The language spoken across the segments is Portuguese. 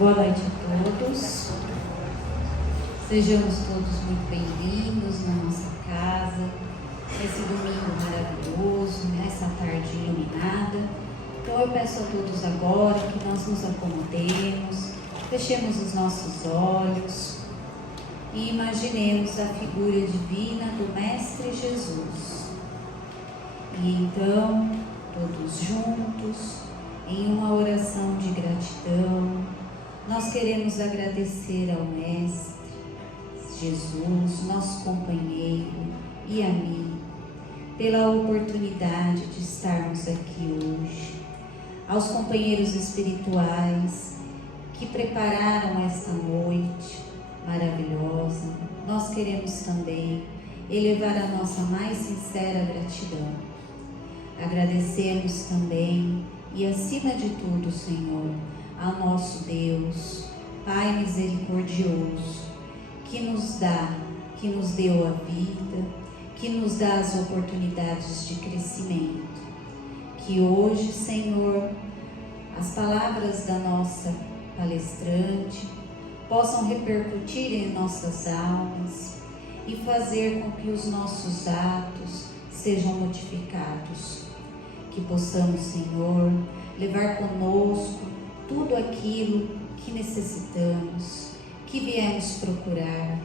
Boa noite a todos. Sejamos todos muito bem-vindos na nossa casa, nesse domingo maravilhoso, nessa tarde iluminada. Então eu peço a todos agora que nós nos acomodemos, fechemos os nossos olhos e imaginemos a figura divina do Mestre Jesus. E então, todos juntos, em uma oração de gratidão, nós queremos agradecer ao Mestre Jesus, nosso companheiro e amigo, pela oportunidade de estarmos aqui hoje, aos companheiros espirituais que prepararam esta noite maravilhosa. Nós queremos também elevar a nossa mais sincera gratidão. Agradecemos também e, acima de tudo, Senhor, ao nosso Deus, Pai misericordioso, que nos deu a vida, que nos dá as oportunidades de crescimento. Que hoje, Senhor, as palavras da nossa palestrante possam repercutir em nossas almas e fazer com que os nossos atos sejam modificados. Que possamos, Senhor, levar conosco tudo aquilo que necessitamos, que viemos procurar,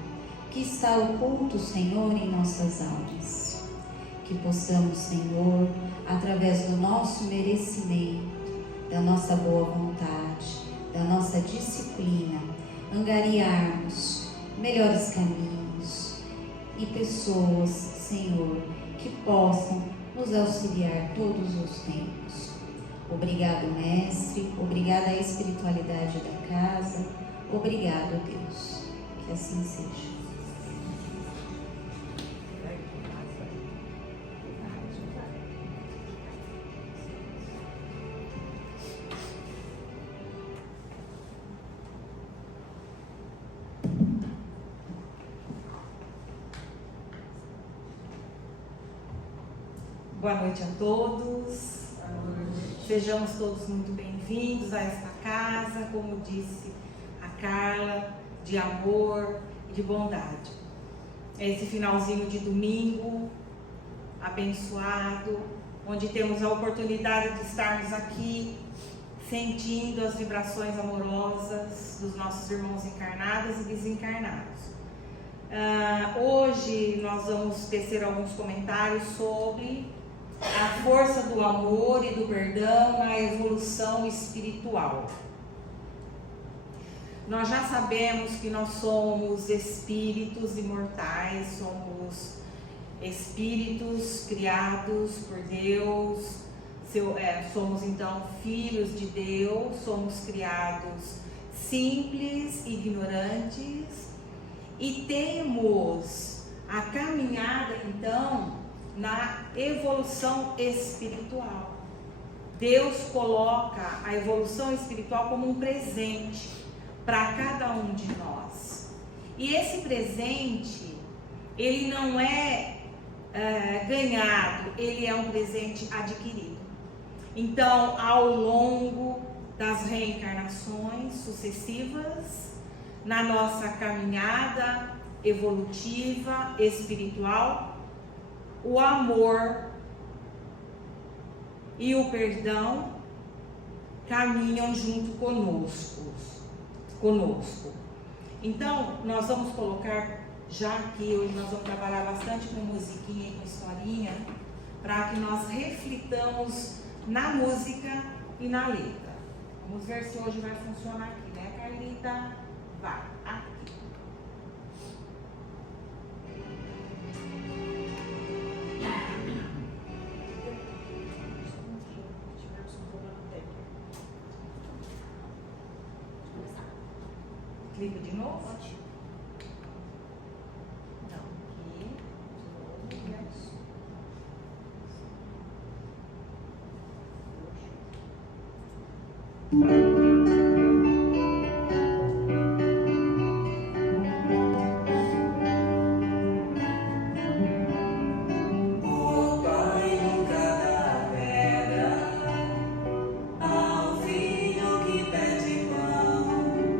que está oculto, Senhor, em nossas almas. Que possamos, Senhor, através do nosso merecimento, da nossa boa vontade, da nossa disciplina, angariarmos melhores caminhos e pessoas, Senhor, que possam nos auxiliar todos os tempos. Obrigado, Mestre, obrigada à espiritualidade da casa, obrigado, Deus, que assim seja. Boa noite a todos. Sejamos todos muito bem-vindos a esta casa, como disse a Carla, de amor e de bondade. Esse finalzinho de domingo abençoado, onde temos a oportunidade de estarmos aqui sentindo as vibrações amorosas dos nossos irmãos encarnados e desencarnados. Hoje nós vamos tecer alguns comentários sobre a força do amor e do perdão na evolução espiritual. Nós já sabemos que nós somos espíritos imortais, somos espíritos criados por Deus, somos então filhos de Deus, somos criados simples, ignorantes e temos a caminhada então na evolução espiritual. Deus coloca a evolução espiritual como um presente para cada um de nós. E esse presente, ele não é ganhado, ele é um presente adquirido. Então, ao longo das reencarnações sucessivas, na nossa caminhada evolutiva, espiritual, o amor e o perdão caminham junto conosco. Então, nós vamos colocar, já que hoje nós vamos trabalhar bastante com musiquinha e com historinha, para que nós reflitamos na música e na letra. Vamos ver se hoje vai funcionar aqui, né, Carlita? Vai, aqui. Clica de novo? Pode. Então, aqui. Ao filho que pede pão,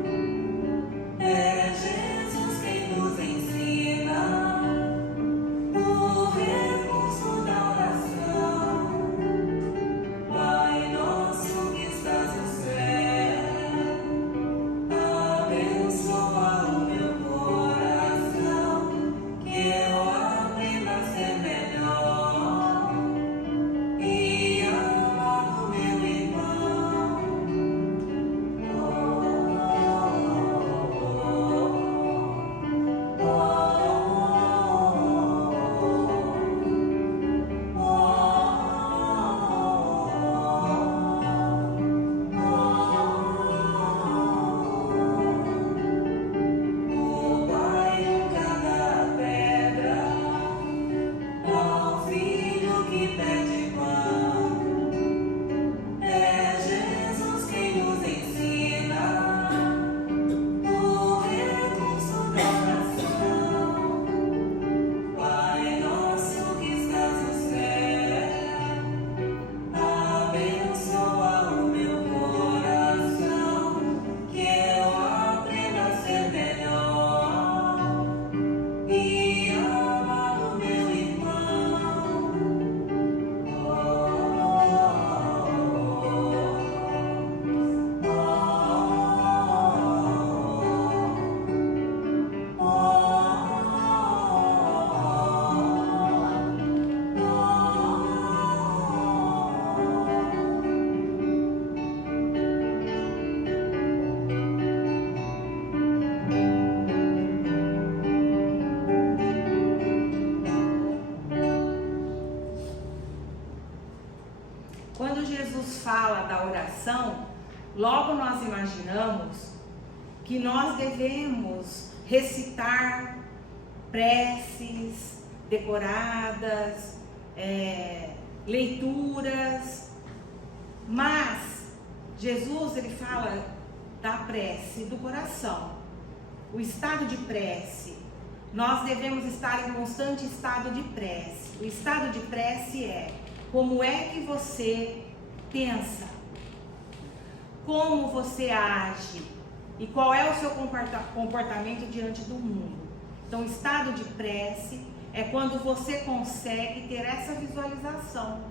fala da oração, logo nós imaginamos que nós devemos recitar preces decoradas, leituras, mas Jesus, ele fala da prece do coração, o estado de prece. Nós devemos estar em constante estado de prece. O estado de prece é como é que você pensa, como você age e qual é o seu comportamento diante do mundo. Então, o estado de prece é quando você consegue ter essa visualização,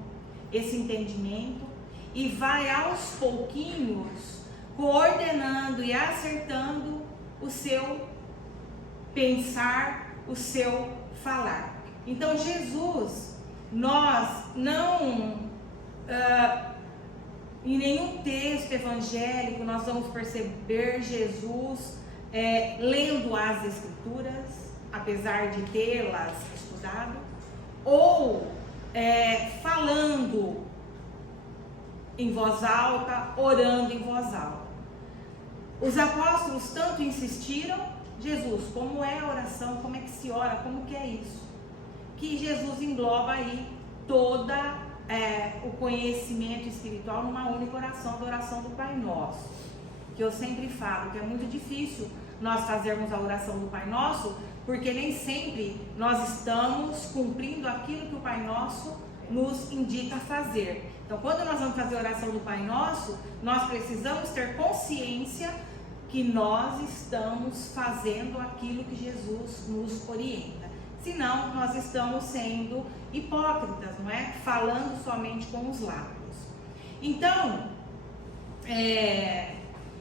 esse entendimento, e vai aos pouquinhos coordenando e acertando o seu pensar, o seu falar. Então, Jesus, nós não, em nenhum texto evangélico, nós vamos perceber Jesus lendo as Escrituras, apesar de tê-las estudado, ou falando em voz alta, orando em voz alta. Os apóstolos tanto insistiram, Jesus, como é a oração, como é que se ora, como que é isso? Que Jesus engloba aí toda o conhecimento espiritual numa única oração, da oração do Pai Nosso. Que eu sempre falo que é muito difícil nós fazermos a oração do Pai Nosso, porque nem sempre nós estamos cumprindo aquilo que o Pai Nosso nos indica fazer. Então, quando nós vamos fazer a oração do Pai Nosso, nós precisamos ter consciência que nós estamos fazendo aquilo que Jesus nos orienta. Senão, nós estamos sendo hipócritas, não é? Falando somente com os lábios. Então,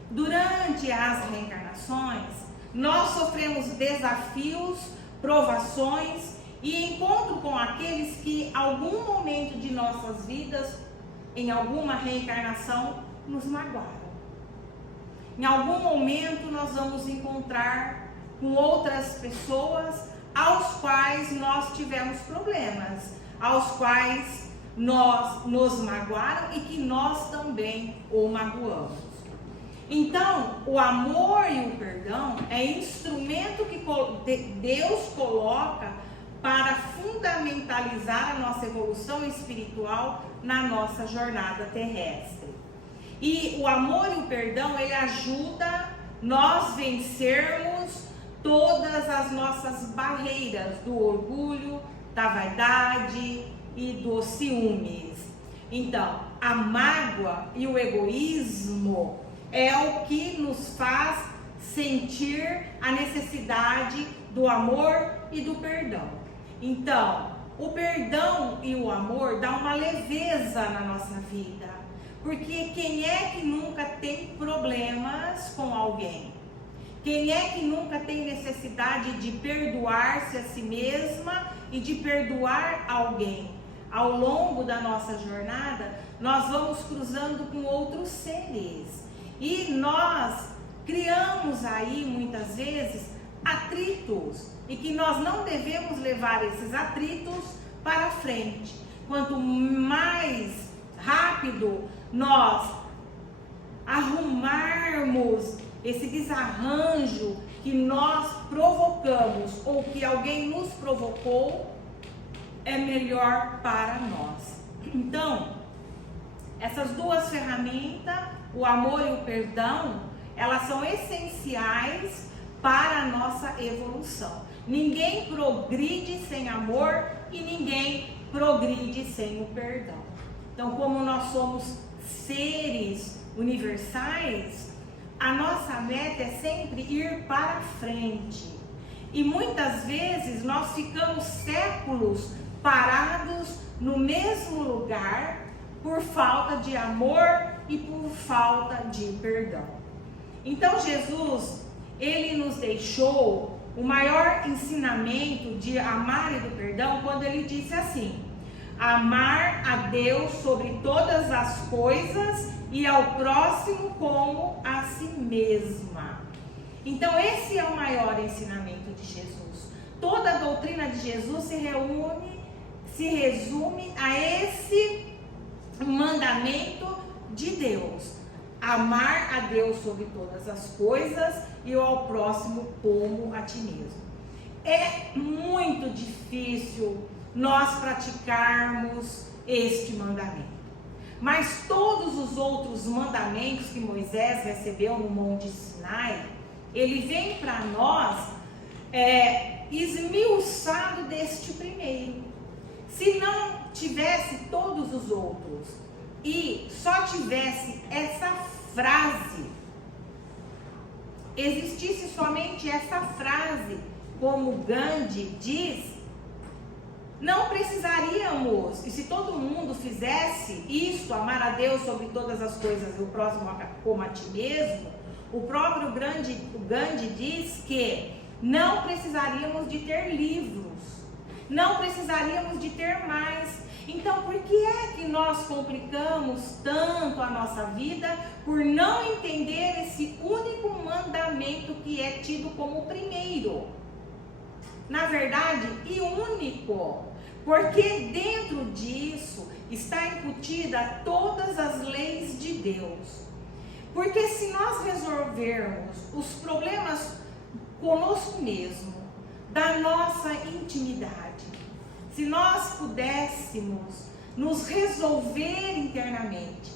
durante as reencarnações, nós sofremos desafios, provações e encontro com aqueles que, em algum momento de nossas vidas, em alguma reencarnação, nos magoaram. Em algum momento nós vamos encontrar com outras pessoas aos quais nós tivemos problemas, aos quais nos magoaram e que nós também o magoamos. Então, o amor e o perdão é instrumento que Deus coloca para fundamentalizar a nossa evolução espiritual na nossa jornada terrestre. E o amor e o perdão, ele ajuda nós vencermos todas as nossas barreiras do orgulho, da vaidade e dos ciúmes. Então, a mágoa e o egoísmo é o que nos faz sentir a necessidade do amor e do perdão. Então, o perdão e o amor dão uma leveza na nossa vida. Porque quem é que nunca tem problemas com alguém? Quem é que nunca tem necessidade de perdoar-se a si mesma e de perdoar alguém? Ao longo da nossa jornada, nós vamos cruzando com outros seres. E nós criamos aí, muitas vezes, atritos. E que nós não devemos levar esses atritos para frente. Quanto mais rápido nós arrumarmos esse desarranjo que nós provocamos ou que alguém nos provocou, é melhor para nós. Então, essas duas ferramentas, o amor e o perdão, elas são essenciais para a nossa evolução. Ninguém progride sem amor e ninguém progride sem o perdão. Então, como nós somos seres universais, a nossa meta é sempre ir para frente. E muitas vezes nós ficamos séculos parados no mesmo lugar por falta de amor e por falta de perdão. Então, Jesus, ele nos deixou o maior ensinamento de amar e do perdão quando ele disse assim: amar a Deus sobre todas as coisas e ao próximo como a si mesma. Então, esse é o maior ensinamento de Jesus. Toda a doutrina de Jesus se resume a esse mandamento de Deus. Amar a Deus sobre todas as coisas e ao próximo como a ti mesmo. É muito difícil nós praticarmos este mandamento. Mas todos os outros mandamentos que Moisés recebeu no Monte Sinai, ele vem para nós esmiuçado deste primeiro. Se não tivesse todos os outros e só tivesse essa frase, existisse somente essa frase, como Gandhi diz, não precisaríamos, e se todo mundo fizesse isto, amar a Deus sobre todas as coisas e o próximo como a ti mesmo, o próprio Gandhi diz que não precisaríamos de ter livros, não precisaríamos de ter mais. Então, por que é que nós complicamos tanto a nossa vida por não entender esse único mandamento que é tido como o primeiro? Na verdade, e único, porque dentro disso está incutida todas as leis de Deus. Porque se nós resolvermos os problemas conosco mesmo, da nossa intimidade, se nós pudéssemos nos resolver internamente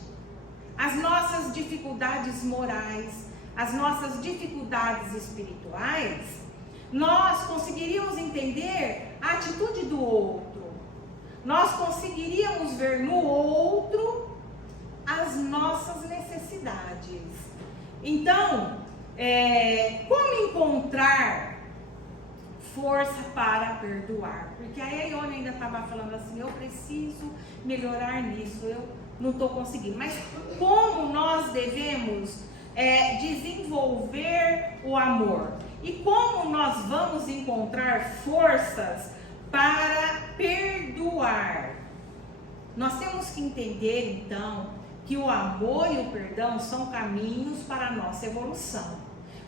as nossas dificuldades morais, as nossas dificuldades espirituais, nós conseguiríamos entender a atitude do outro, nós conseguiríamos ver no outro as nossas necessidades. Então, como encontrar força para perdoar? Porque a Ione ainda estava falando assim, eu preciso melhorar nisso, eu não estou conseguindo. Mas como nós devemos desenvolver o amor? E como nós vamos encontrar forças para perdoar? Nós temos que entender, então, que o amor e o perdão são caminhos para a nossa evolução.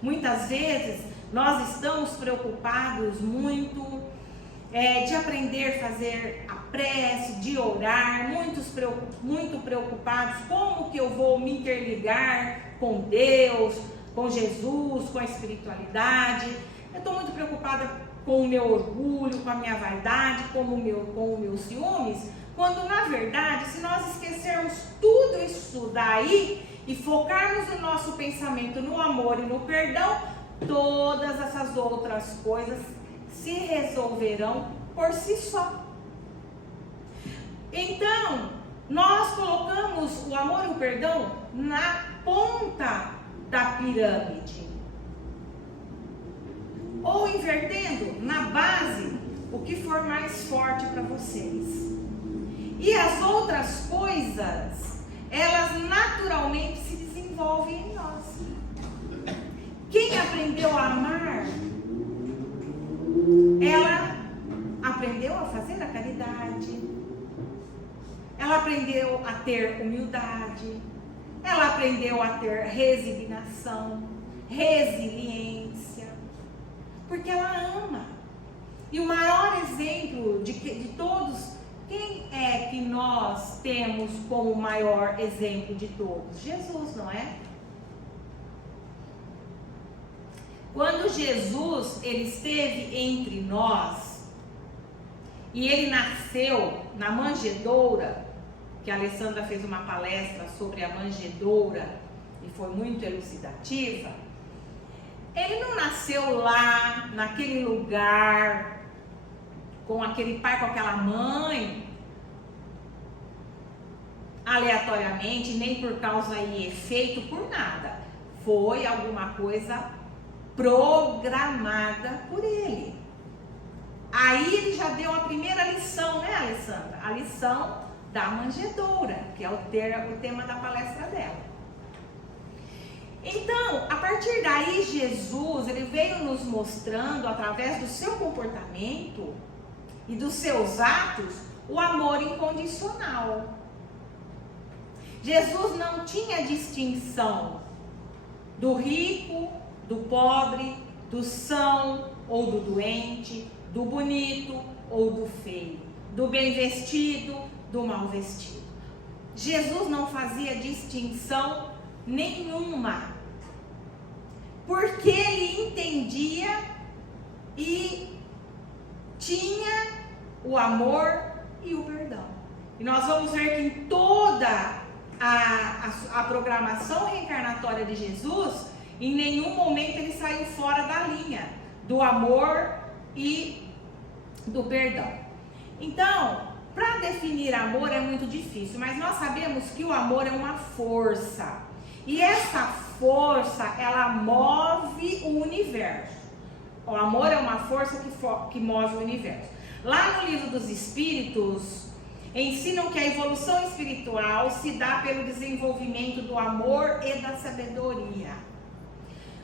Muitas vezes, nós estamos preocupados muito de aprender a fazer a prece, de orar, muito preocupados como que eu vou me interligar com Deus, com Jesus, com a espiritualidade. Eu estou muito preocupada com o meu orgulho, com a minha vaidade, com o meu ciúmes, quando na verdade, se nós esquecermos tudo isso daí e focarmos o nosso pensamento no amor e no perdão, todas essas outras coisas se resolverão por si só. Então, nós colocamos o amor e o perdão na ponta da pirâmide, ou invertendo, na base, o que for mais forte para vocês. E as outras coisas, elas naturalmente se desenvolvem em nós. Quem aprendeu a amar, ela aprendeu a fazer a caridade, ela aprendeu a ter humildade, ela aprendeu a ter resignação, resiliência, porque ela ama. E o maior exemplo de todos, quem é que nós temos como o maior exemplo de todos? Jesus, não é? Quando Jesus, ele esteve entre nós, e ele nasceu na manjedoura, que a Alessandra fez uma palestra sobre a manjedoura, e foi muito elucidativa, ele não nasceu lá, naquele lugar, com aquele pai, com aquela mãe, aleatoriamente, nem por causa e efeito, por nada. Foi alguma coisa programada por ele. Aí ele já deu a primeira lição, né, Alessandra? A lição da manjedoura, que é o tema da palestra dela. Então, a partir daí, Jesus, ele veio nos mostrando, através do seu comportamento e dos seus atos, o amor incondicional. Jesus não tinha distinção do rico, do pobre, do são ou do doente, do bonito ou do feio, do bem vestido, do mal vestido. Jesus não fazia distinção nenhuma, porque ele entendia e tinha o amor e o perdão. E nós vamos ver que em toda a programação reencarnatória de Jesus, em nenhum momento ele saiu fora da linha do amor e do perdão. Então, para definir amor é muito difícil, mas nós sabemos que o amor é uma força. E essa força, ela move o universo. O amor é uma força que move o universo. Lá no Livro dos Espíritos, ensinam que a evolução espiritual se dá pelo desenvolvimento do amor e da sabedoria.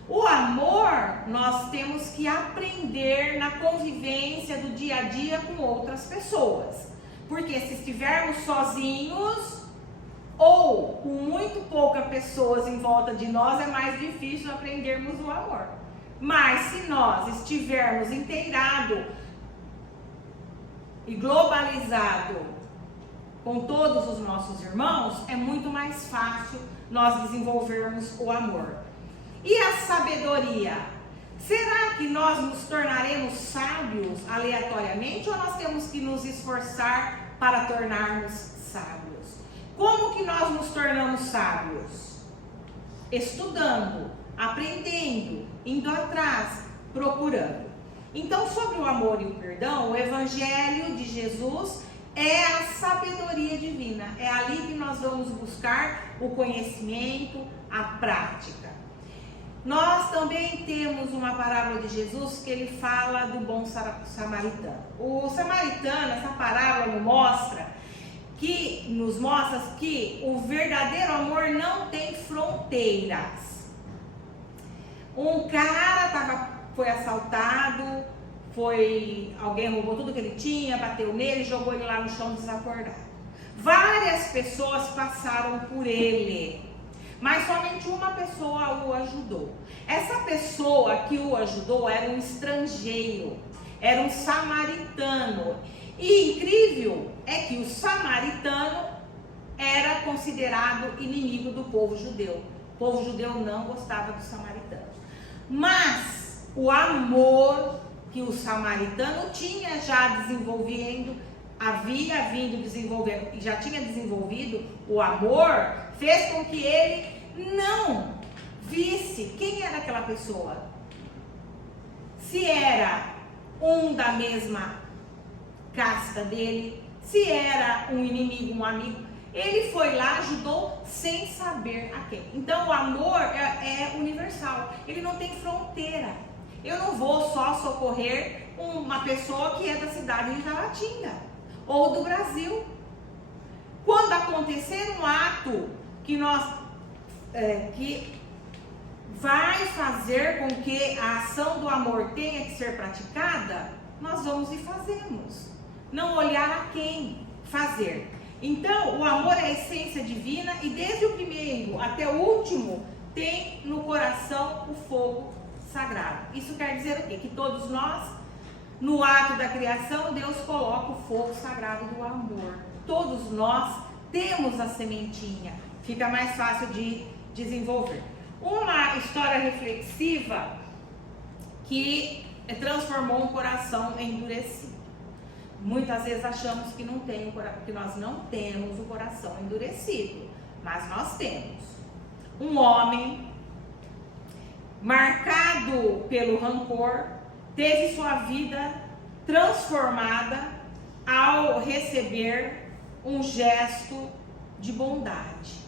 O amor nós temos que aprender na convivência do dia a dia com outras pessoas. Porque se estivermos sozinhos ou com muito poucas pessoas em volta de nós, é mais difícil aprendermos o amor. Mas se nós estivermos inteirados e globalizados com todos os nossos irmãos, é muito mais fácil nós desenvolvermos o amor. E a sabedoria? Será que nós nos tornaremos sábios aleatoriamente ou nós temos que nos esforçar para tornarmos sábios? Como que nós nos tornamos sábios? Estudando, aprendendo, indo atrás, procurando. Então, sobre o amor e o perdão, o Evangelho de Jesus é a sabedoria divina. É ali que nós vamos buscar o conhecimento, a prática. Nós também temos uma parábola de Jesus que ele fala do bom samaritano. O samaritano, essa parábola nos mostra que o verdadeiro amor não tem fronteiras. Um cara foi assaltado, alguém roubou tudo que ele tinha, bateu nele, jogou ele lá no chão desacordado. Várias pessoas passaram por ele, mas somente uma pessoa o ajudou. Essa pessoa que o ajudou era um estrangeiro, era um samaritano. E incrível é que o samaritano era considerado inimigo do povo judeu. O povo judeu não gostava dos samaritanos. Mas o amor que o samaritano tinha já desenvolvendo, já tinha desenvolvido o amor, fez com que ele não visse quem era aquela pessoa. Se era um da mesma casta dele, se era um inimigo, um amigo. Ele foi lá, ajudou sem saber a quem. Então o amor é universal, ele não tem fronteira. Eu não vou só socorrer uma pessoa que é da cidade de Tabatinga ou do Brasil. Quando acontecer um ato que vai fazer com que a ação do amor tenha que ser praticada, nós vamos e fazemos. Não olhar a quem fazer. Então, o amor é a essência divina e desde o primeiro até o último tem no coração o fogo sagrado. Isso quer dizer o quê? Que todos nós, no ato da criação, Deus coloca o fogo sagrado do amor. Todos nós temos a sementinha. Fica mais fácil de desenvolver. Uma história reflexiva que transformou um coração endurecido. Muitas vezes achamos que nós não temos o coração endurecido, mas nós temos. Um homem marcado pelo rancor teve sua vida transformada ao receber um gesto de bondade.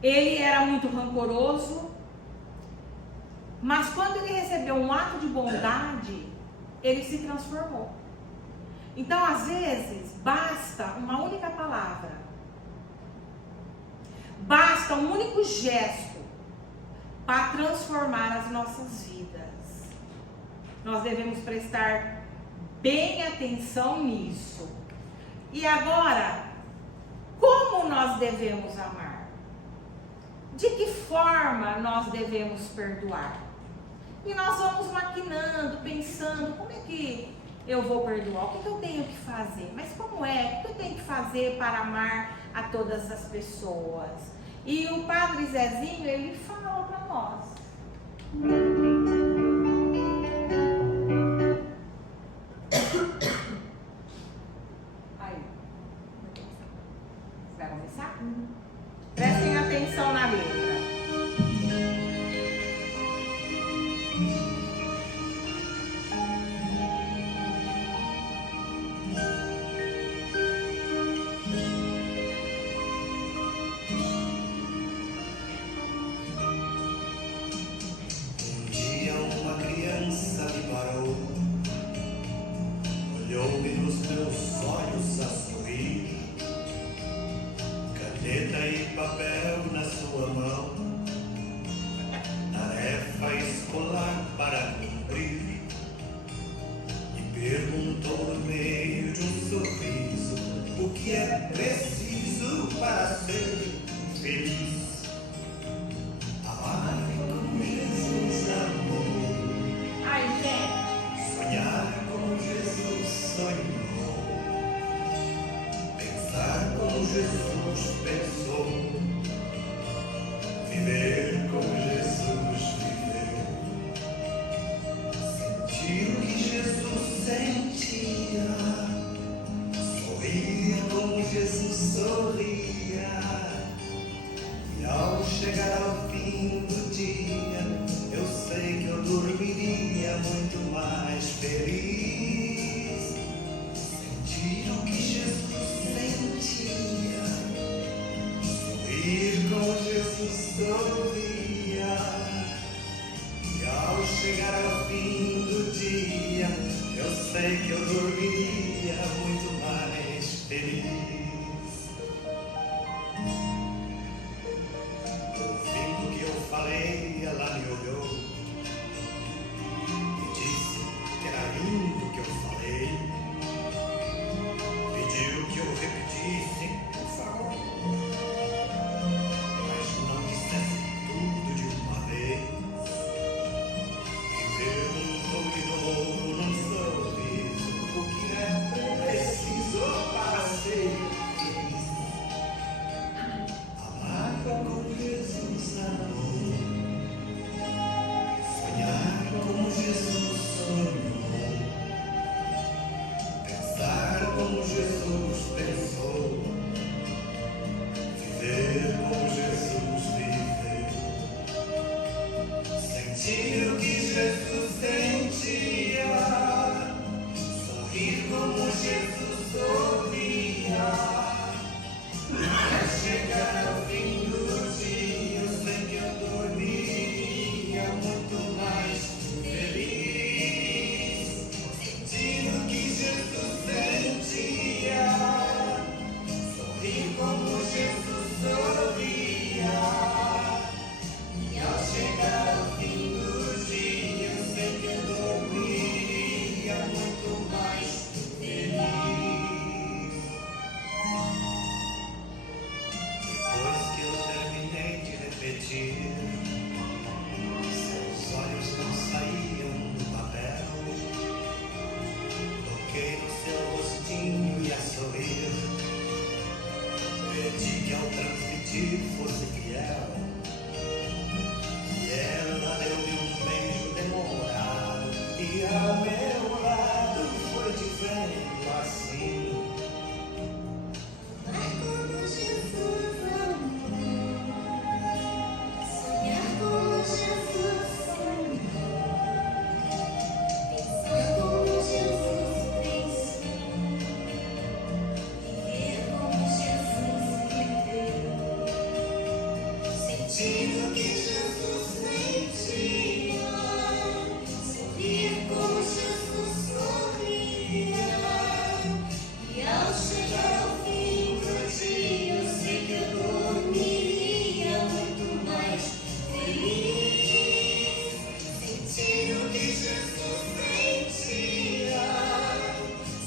Ele era muito rancoroso, mas quando ele recebeu um ato de bondade, ele se transformou. Então, às vezes, basta uma única palavra, basta um único gesto para transformar as nossas vidas. Nós devemos prestar bem atenção nisso. E agora, como nós devemos amar? De que forma nós devemos perdoar? E nós vamos maquinando, pensando, como é que eu vou perdoar? O que eu tenho que fazer? Mas como é? O que eu tenho que fazer para amar a todas as pessoas? E o Padre Zezinho, ele fala para nós. Aí. Você vai começar? Prestem atenção na letra. Olhou-me nos meus olhos a sorrir, caneta e papel na sua mão, tarefa escolar para cumprir, e perguntou no meio de um sorriso o que é preciso para ser feliz. Amar como Jesus amou. Ai, gente. Sonhar como Jesus sonhou, pensar como Jesus pensou, viver como Jesus viveu, sentir o que Jesus sentia, sorrir como Jesus sorria, e ao chegar ao fim do dia, eu sei que eu dormiria muito mais feliz. Sentir o que Jesus sentia, sorrir como Jesus sorria, e ao chegar ao fim do dia, eu sei que eu dormiria muito mais feliz. Ouvindo o que eu falei, ela me olhou e disse que era lindo o que eu falei. Pediu que eu repetisse, por favor, mas não dissesse tudo de uma vez. E perguntou de novo num sorriso o que é preciso para ser feliz. Amar como Jesus amou, sonhar como Jesus sonhou, pensar como Jesus pensou, viver como Jesus viveu, sentir o que Jesus sentia, sorrir como Jesus sorria. Ao chegar ao fim do dia, eu sei que eu dormiria muito mais feliz. Sentindo que Jesus sentia, sorrir como Jesus sorria. E ao chegar ao fim do dia, eu sei que eu dormiria muito mais feliz. Depois que eu terminei de repetir, seus olhos não saíam do papel. Toquei no seu rostinho e a sorrir, pedi que ao transmitir fosse fiel. E ela deu-me um beijo demorado, e ao meu lado foi dizendo assim: Vai como Jesus amou, sonhar como Jesus sonhou, pensar como Jesus pensou, viver como Jesus viveu, sentir o que Jesus sentia, sorrir como Jesus sorria. E ao chegar ao fim do dia, eu sei que eu dormiria muito mais feliz. Sentir o que Jesus sentia,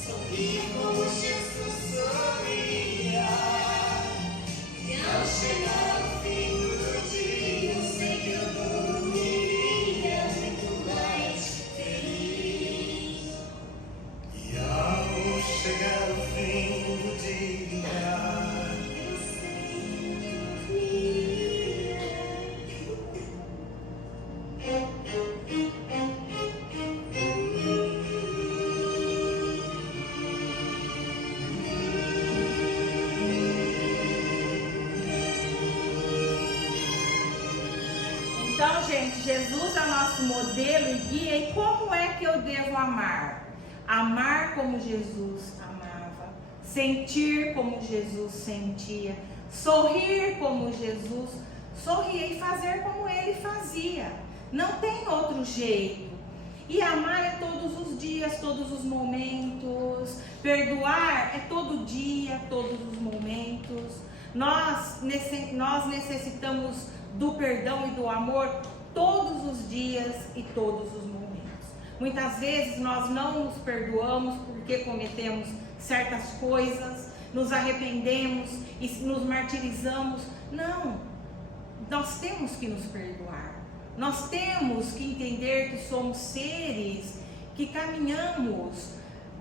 sorrir como Jesus sorria. E ao chegar ao fim do dia, Então, gente, Jesus é o nosso modelo e guia. E como é que eu devo amar? Amar como Jesus amava, sentir como Jesus sentia, sorrir como Jesus sorria e fazer como ele fazia. Não tem outro jeito. E amar é todos os dias, todos os momentos. Perdoar é todo dia, todos os momentos. Nós necessitamos do perdão e do amor todos os dias e todos os momentos. Muitas vezes nós não nos perdoamos porque cometemos certas coisas, nos arrependemos e nos martirizamos. Não, nós temos que nos perdoar. Nós temos que entender que somos seres que caminhamos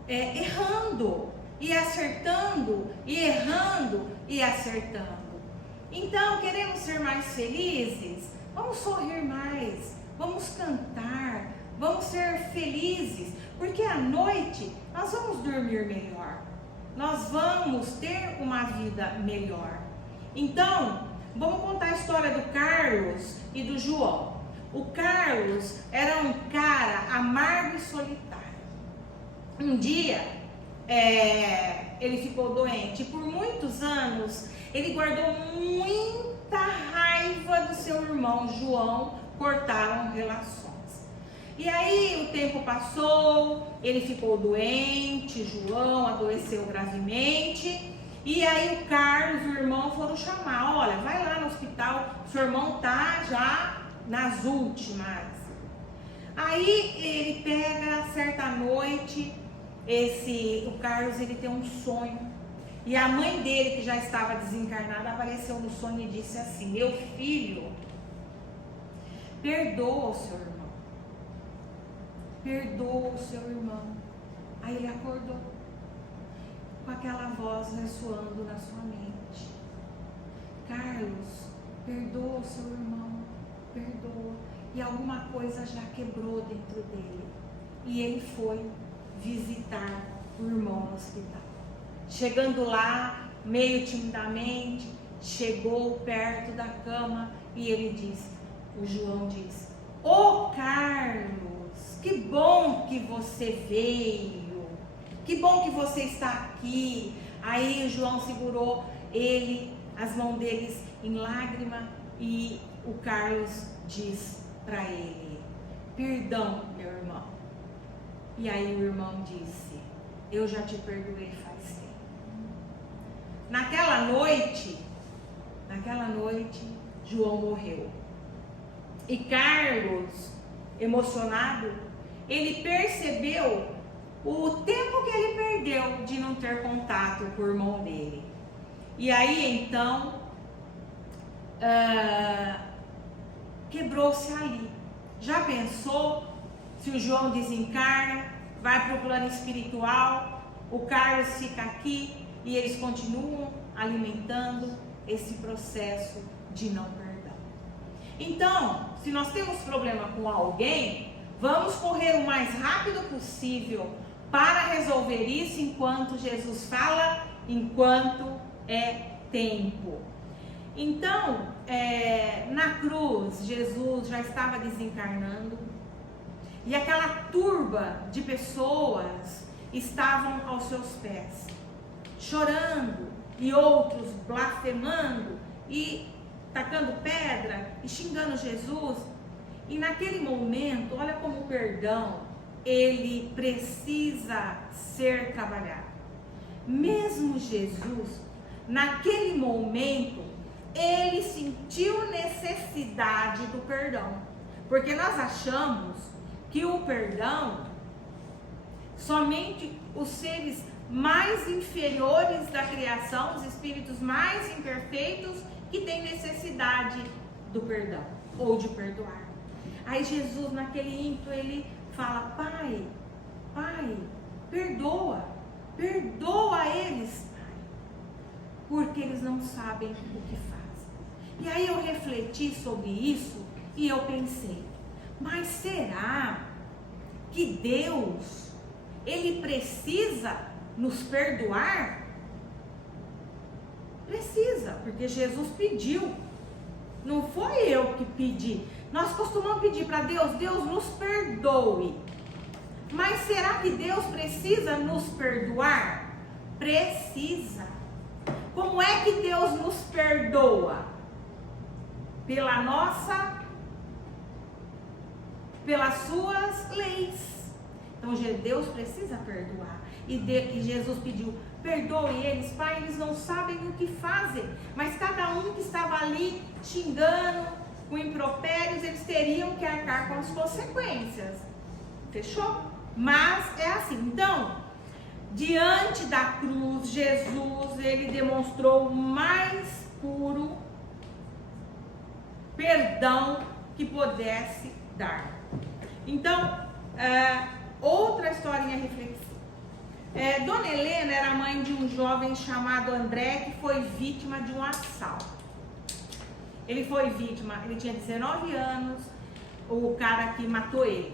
errando e acertando, e errando e acertando. Então, queremos ser mais felizes? Vamos sorrir mais, vamos cantar, vamos ser felizes, porque à noite nós vamos dormir melhor, nós vamos ter uma vida melhor. Então, vamos contar a história do Carlos e do João. O Carlos era um cara amargo e solitário. Um dia, ele ficou doente. Por muitos anos, ele guardou muita raiva do seu irmão João. Cortaram relações. E aí, o tempo passou, ele ficou doente, João adoeceu gravemente. E aí, o Carlos e o irmão foram chamar. Olha, vai lá no hospital, seu irmão tá já nas últimas. Aí ele pega, certa noite, o Carlos, ele tem um sonho, e a mãe dele, que já estava desencarnada, apareceu no sonho e disse assim: meu filho, perdoa o seu irmão, perdoa o seu irmão. Aí ele acordou com aquela voz ressoando na sua mente: Carlos, perdoa o seu irmão, perdoa. E alguma coisa já quebrou dentro dele, e ele foi visitar o irmão no hospital. Chegando lá, meio timidamente, chegou perto da cama e ele disse, o João disse: ô Carlos, que bom que você veio, que bom que você está aqui. Aí o João segurou as mãos deles em lágrima, e o Carlos diz para ele: perdão, meu irmão. E aí o irmão disse: eu já te perdoei faz tempo. Naquela noite, João morreu. E Carlos, emocionado, ele percebeu o tempo que ele perdeu de não ter contato com o irmão dele. E aí então, quebrou-se ali. Já pensou se o João desencarna, vai para o plano espiritual, o Carlos fica aqui e eles continuam alimentando esse processo de não perdão? Então, se nós temos problema com alguém, vamos correr o mais rápido possível para resolver isso enquanto Jesus fala, enquanto é tempo. Então, na cruz, Jesus já estava desencarnando e aquela turba de pessoas estavam aos seus pés, chorando, e outros blasfemando e tacando pedra e xingando Jesus. E naquele momento, olha como o perdão, ele precisa ser trabalhado. Mesmo Jesus, naquele momento, ele sentiu necessidade do perdão, porque nós achamos que o perdão, somente os seres mais inferiores da criação, os espíritos mais imperfeitos, que têm necessidade do perdão, ou de perdoar. Aí Jesus, naquele ímpeto, ele fala: Pai, perdoa eles, Pai, porque eles não sabem o que fazem. E aí eu refleti sobre isso e eu pensei: mas será que Deus, ele precisa nos perdoar? Precisa, porque Jesus pediu Não foi eu que pedi. Nós costumamos pedir para Deus, Deus nos perdoe. Mas será que Deus precisa nos perdoar? Precisa. Como é que Deus nos perdoa? Pelas suas leis. Então Deus precisa perdoar. E Jesus pediu, perdoe eles, Pai, eles não sabem o que fazem. Mas cada um que estava ali xingando, com impropérios, eles teriam que arcar com as consequências. Fechou? Mas é assim. Então, diante da cruz, Jesus, ele demonstrou o mais puro perdão que pudesse dar. Então, outra historinha reflexiva. Dona Helena era mãe de um jovem chamado André, que foi vítima de um assalto. Ele foi vítima, ele tinha 19 anos, o cara que matou ele.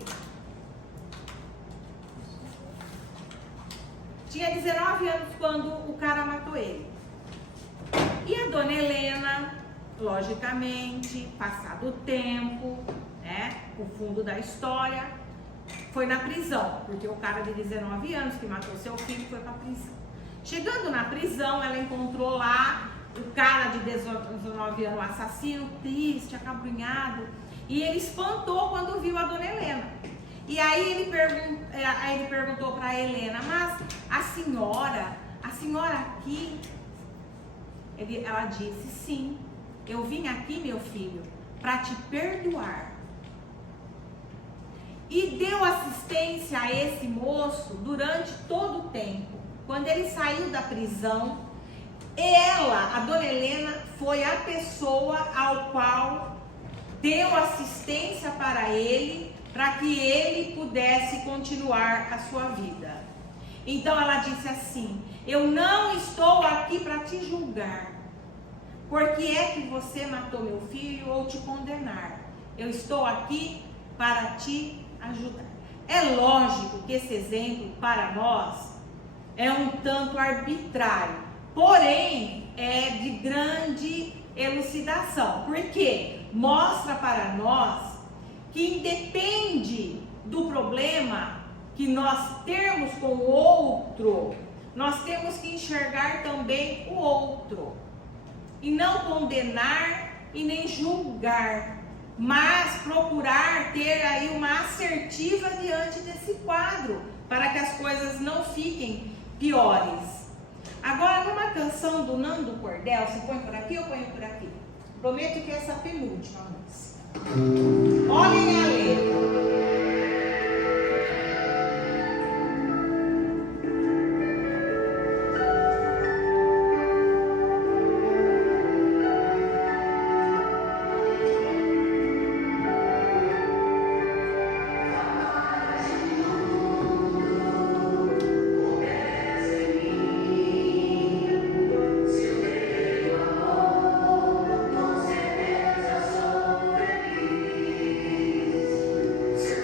Tinha 19 anos quando o cara matou ele. E a Dona Helena, logicamente, passado o tempo, né, o fundo da história, foi na prisão, porque o cara de 19 anos que matou seu filho foi para a prisão. Chegando na prisão, ela encontrou lá o cara de 19 anos, o assassino, triste, acabrunhado, e ele espantou quando viu a Dona Helena. E aí ele perguntou para a Helena, mas a senhora aqui? Ela disse, sim, eu vim aqui, meu filho, para te perdoar. E deu assistência a esse moço durante todo o tempo. Quando ele saiu da prisão, a Dona Helena, foi a pessoa ao qual deu assistência para ele, para que ele pudesse continuar a sua vida. Então ela disse assim, eu não estou aqui para te julgar, porque é que você matou meu filho ou te condenar. Eu estou aqui para te ajudar. É lógico que esse exemplo para nós é um tanto arbitrário, porém é de grande elucidação, porque mostra para nós que independe do problema que nós temos com o outro, nós temos que enxergar também o outro e não condenar e nem julgar, mas procurar ter aí uma assertiva diante desse quadro, para que as coisas não fiquem piores. Agora, numa canção do Nando Cordel, você põe por aqui ou põe por aqui? Prometo que essa é a penúltima música. Olhem a letra. Se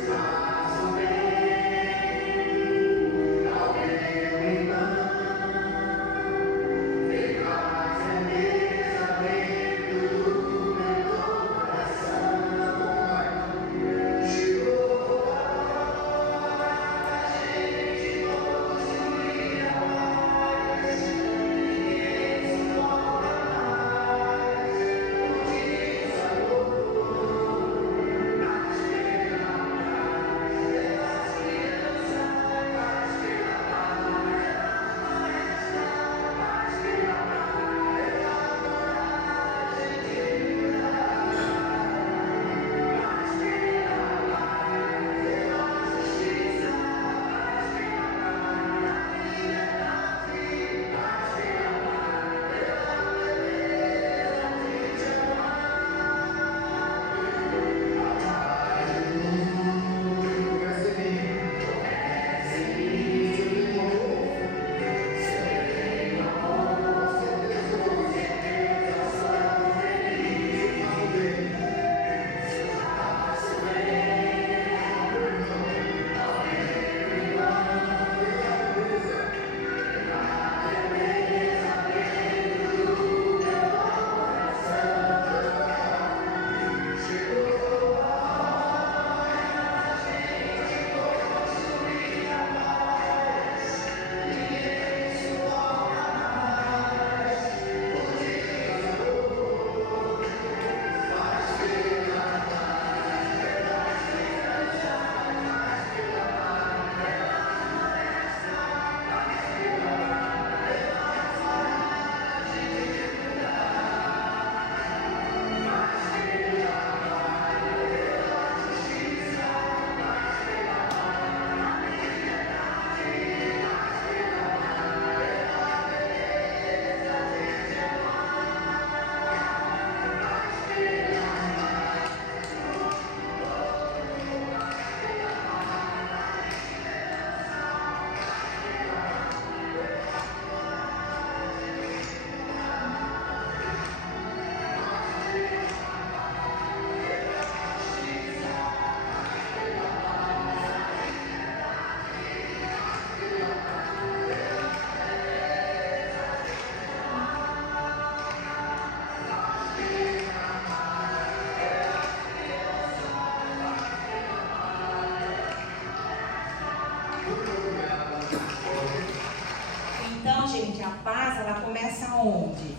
Aonde?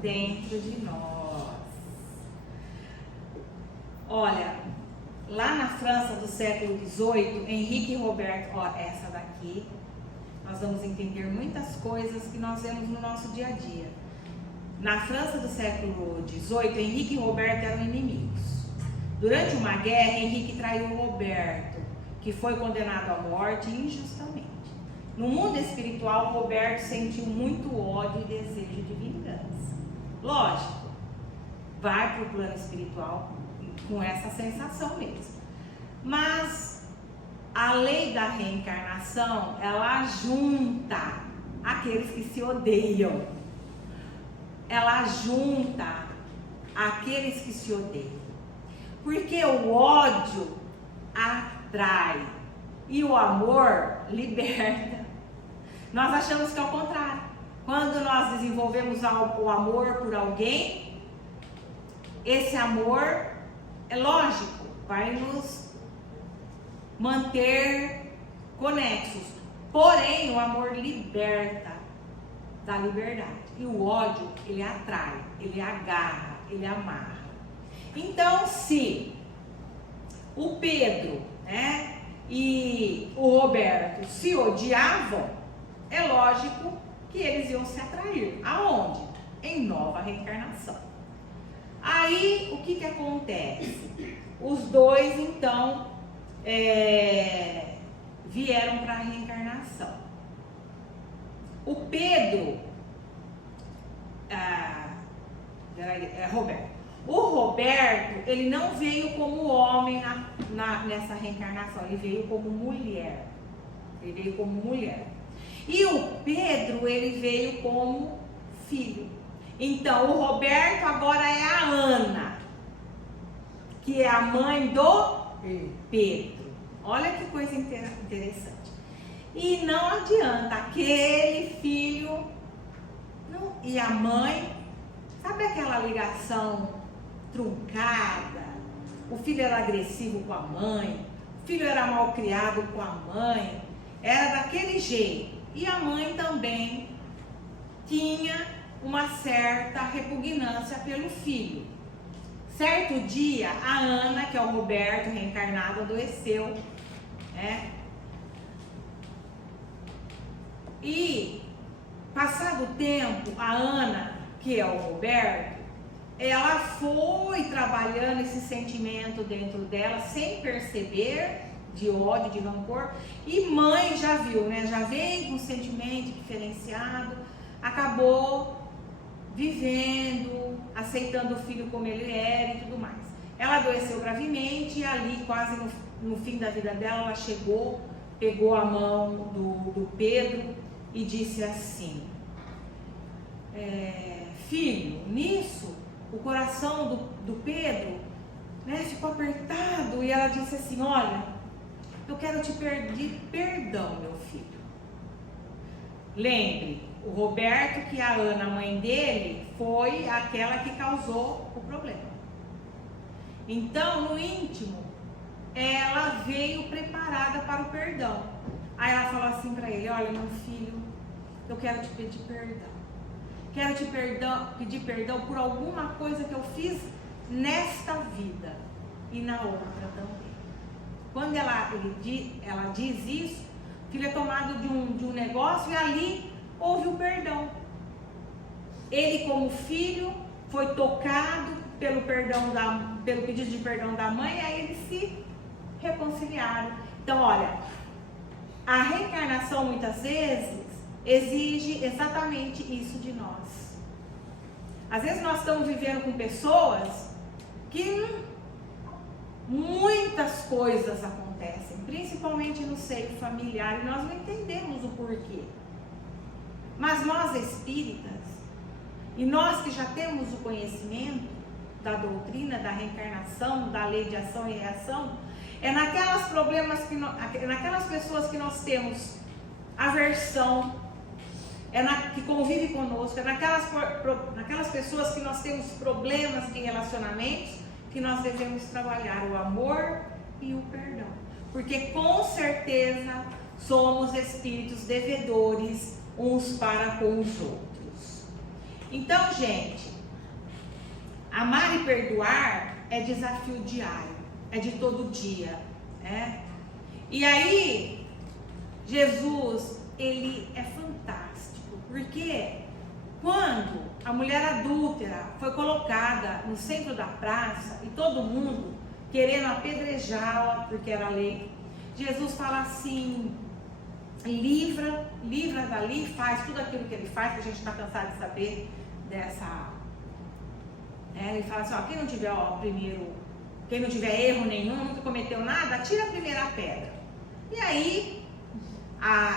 Dentro de nós. Olha, lá na França do século XVIII, Henrique Roberto, ó, essa daqui, nós vamos entender muitas coisas que nós vemos no nosso dia a dia. Na França do século XVIII, Henrique e Roberto eram inimigos. Durante uma guerra, Henrique traiu Roberto, que foi condenado à morte injustamente. No mundo espiritual, Roberto sentiu muito ódio e desejo de vingança. Lógico, vai para o plano espiritual com essa sensação mesmo. Mas a lei da reencarnação, ela junta aqueles que se odeiam. Ela junta aqueles que se odeiam. Porque o ódio atrai e o amor liberta. Nós achamos que é o contrário. Quando nós desenvolvemos o amor por alguém, esse amor, é lógico, vai nos manter conexos. Porém, o amor liberta da liberdade. E o ódio, ele atrai, ele agarra, ele amarra. Então, se o Pedro, né, e o Roberto se odiavam, é lógico que eles iam se atrair. Aonde? Em nova reencarnação. Aí, o que acontece? Os dois, então, vieram para a reencarnação. O Pedro, Roberto. O Roberto, ele não veio como homem nessa reencarnação, ele veio como mulher. Ele veio como mulher. E o Pedro, ele veio como filho. Então, o Roberto agora é a Ana, que é a mãe do Pedro. Olha que coisa interessante. E não adianta, aquele filho e a mãe, sabe aquela ligação truncada? O filho era agressivo com a mãe, o filho era mal criado com a mãe, era daquele jeito. E a mãe também tinha uma certa repugnância pelo filho. Certo dia, a Ana, que é o Roberto reencarnado, adoeceu, né? E, passado o tempo, a Ana, que é o Roberto, ela foi trabalhando esse sentimento dentro dela, sem perceber, de ódio, de rancor. E mãe já viu, né? Já vem com um sentimento diferenciado, acabou vivendo, aceitando o filho como ele era e tudo mais. Ela adoeceu gravemente e ali, quase no fim da vida dela, ela chegou, pegou a mão do Pedro e disse assim: filho, nisso, o coração do Pedro, né, ficou apertado, e ela disse assim: olha, eu quero te pedir perdão, meu filho. Lembre, o Roberto, que a Ana, a mãe dele, foi aquela que causou o problema. Então, no íntimo, ela veio preparada para o perdão. Aí ela falou assim para ele: olha, meu filho, eu quero te pedir perdão. Quero te pedir perdão por alguma coisa que eu fiz nesta vida e na outra também. Quando ela diz isso, o filho é tomado de um negócio e ali houve o perdão. Ele, como filho, foi tocado pelo pedido de perdão da mãe, e aí eles se reconciliaram. Então, olha, a reencarnação muitas vezes exige exatamente isso de nós. Às vezes nós estamos vivendo com pessoas que muitas coisas acontecem, principalmente no seio familiar, e nós não entendemos o porquê. Mas nós espíritas, e nós que já temos o conhecimento da doutrina, da reencarnação, da lei de ação e reação, é naquelas pessoas que nós temos aversão, que convive conosco, é naquelas pessoas que nós temos problemas de relacionamentos, que nós devemos trabalhar o amor e o perdão. Porque com certeza somos espíritos devedores uns para com os outros. Então, gente, amar e perdoar é desafio diário, é de todo dia, né? E aí, Jesus, ele é fantástico, porque quando a mulher adúltera foi colocada no centro da praça e todo mundo querendo apedrejá-la, porque era lei, Jesus fala assim: livra dali, faz tudo aquilo que ele faz, que a gente está cansado de saber dessa. Ele fala assim: ó, quem não tiver erro nenhum, nunca cometeu nada, atira a primeira pedra. E aí,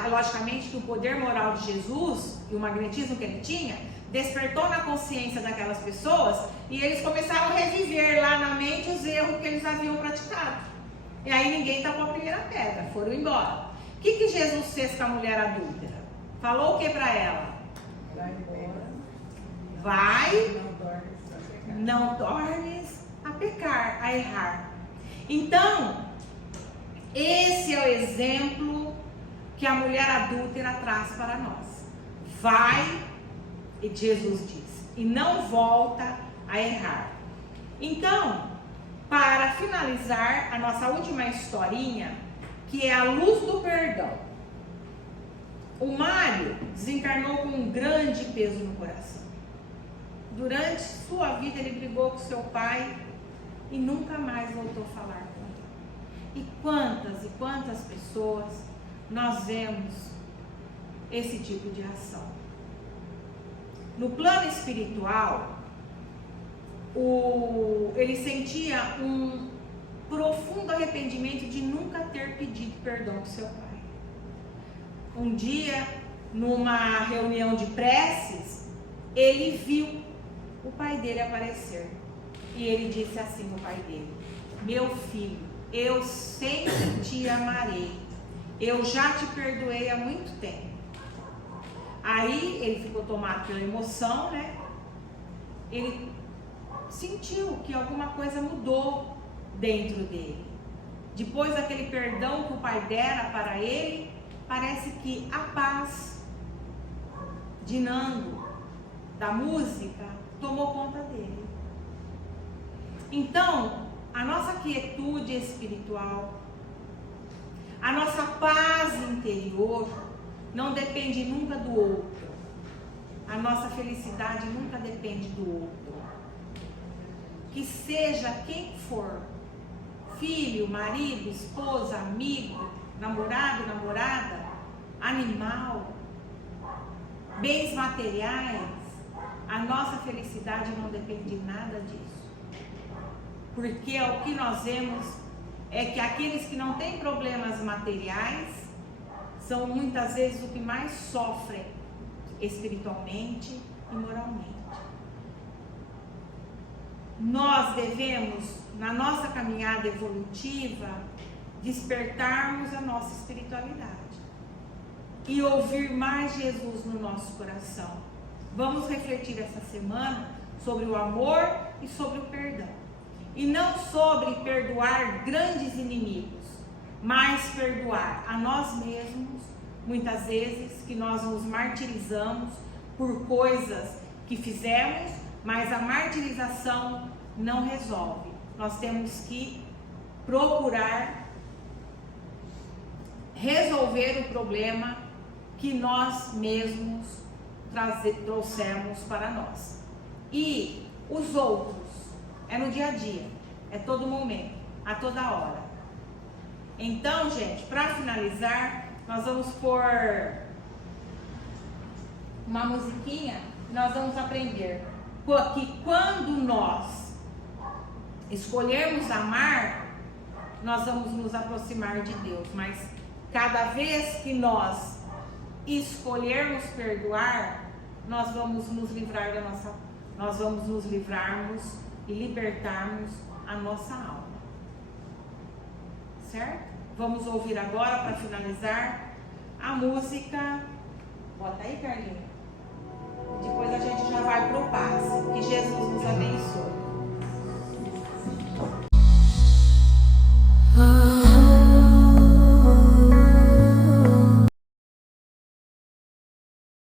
logicamente que o poder moral de Jesus e o magnetismo que ele tinha despertou na consciência daquelas pessoas e eles começaram a reviver lá na mente os erros que eles haviam praticado. E aí ninguém tacou a primeira pedra, foram embora. O que Jesus fez com a mulher adúltera? Falou o que para ela? Vai embora. Vai, Não dormes a pecar. não tornes a pecar, a errar. Então, esse é o exemplo que a mulher adúltera traz para nós. Vai, e Jesus diz, e não volta a errar. Então, para finalizar a nossa última historinha, que é a luz do perdão. O Mário desencarnou com um grande peso no coração. Durante sua vida ele brigou com seu pai e nunca mais voltou a falar com ele. E quantas pessoas nós vemos esse tipo de ação? No plano espiritual, ele sentia um profundo arrependimento de nunca ter pedido perdão para seu pai. Um dia, numa reunião de preces, ele viu o pai dele aparecer. E ele disse assim ao pai dele: meu filho, eu sempre te amarei. Eu já te perdoei há muito tempo. Aí ele ficou tomado pela emoção, né? Ele sentiu que alguma coisa mudou dentro dele. Depois daquele perdão que o pai dera para ele, parece que a paz de Nando, da música, tomou conta dele. Então, a nossa quietude espiritual, a nossa paz interior, não depende nunca do outro. A nossa felicidade nunca depende do outro. Que seja quem for, filho, marido, esposa, amigo, namorado, namorada, animal, bens materiais, a nossa felicidade não depende de nada disso. Porque o que nós vemos é que aqueles que não têm problemas materiais são muitas vezes o que mais sofrem espiritualmente e moralmente. Nós devemos, na nossa caminhada evolutiva, despertarmos a nossa espiritualidade e ouvir mais Jesus no nosso coração. Vamos refletir essa semana sobre o amor e sobre o perdão. E não sobre perdoar grandes inimigos, mas perdoar a nós mesmos, muitas vezes que nós nos martirizamos por coisas que fizemos, mas a martirização não resolve. Nós temos que procurar resolver o problema que nós mesmos trouxemos para nós. E os outros, é no dia a dia, é todo momento, a toda hora. Então, gente, para finalizar, nós vamos pôr uma musiquinha e nós vamos aprender que quando nós escolhermos amar, nós vamos nos aproximar de Deus, mas cada vez que nós escolhermos perdoar, nós vamos nos livrarmos e libertarmos a nossa alma. Certo? Vamos ouvir agora, para finalizar, a música. Bota aí, Carlinhos. Depois a gente já vai pro passe. Que Jesus nos abençoe.